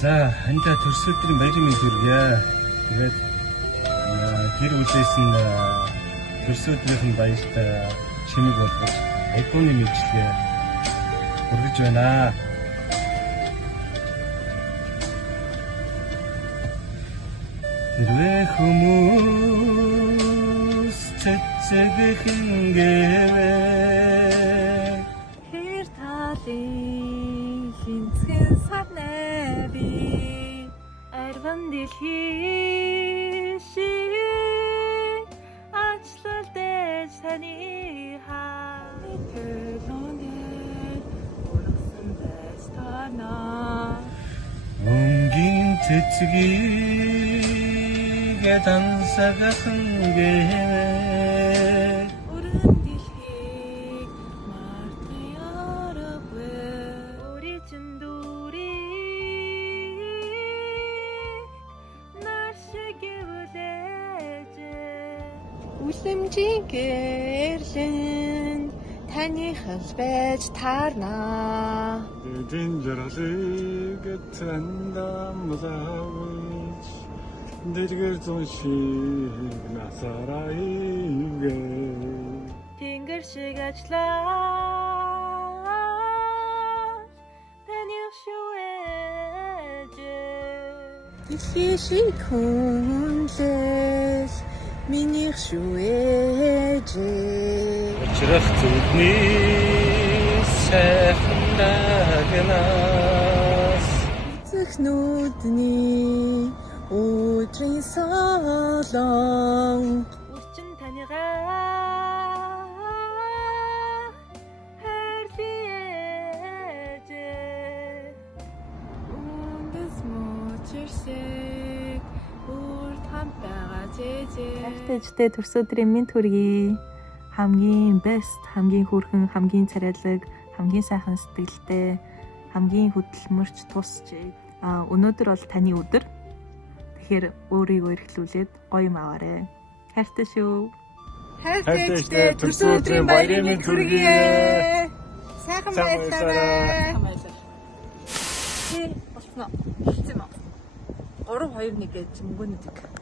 За, ханда төрс өдрийн баярын мэнд хүргье. Тэгээд гэр бүлээс нь төрс өдрийн баярт чимэг болгож айдууны мэдлэгээ хүргэж байна. Хэрвээ хүмүүс цэцэгхэн гэвэ хэр талын хинцэн сарнэви арван дэлхий шиг ачлал дэж таны төлөөнэй ургасан байж танаа өнгийн цэцгийг дансагхан гэвэ өрөн дэлхийг мартан ярагвэ өөрийн дүрийг нар шиг гэвлэж үлэмжийн гэрлэн таныхал байж таарнаа дэдэн жаргалыг тандамлавч дэдгэр зуншиг насарайгэ тэнгэр шиг ажиллаа таних шүэж дэлхий шиг хүнлэл минийх шүэж очрох зүдний сайхан дагнаас эцэгнүүдний өдрийн солон үрчин таныгаа хайрлиэж үндэс мөчөрсөг үрд хамт байгаа зэзээ хайртайжтай төрс өдрийн мэнд хүргэе. Хамгийн best, хамгийн хүрхэн, хамгийн царайлаг, хамгийн сайхан сэтгэлтэй, хамгийн хөдөлмөрч тусч өнөөдөр бол таны өдөр. Тэгэхээр өөрийгөө эрхлүүлээд гоё юм аваарэ. Хайртай шүү. хайртайжтай төрс өдрийн баярын мэнд хүргэе. Сайхан баярлалаа. Болсноо. Хэлсэн юм аа. 3 2 1 гэж мөнгөнөдөг.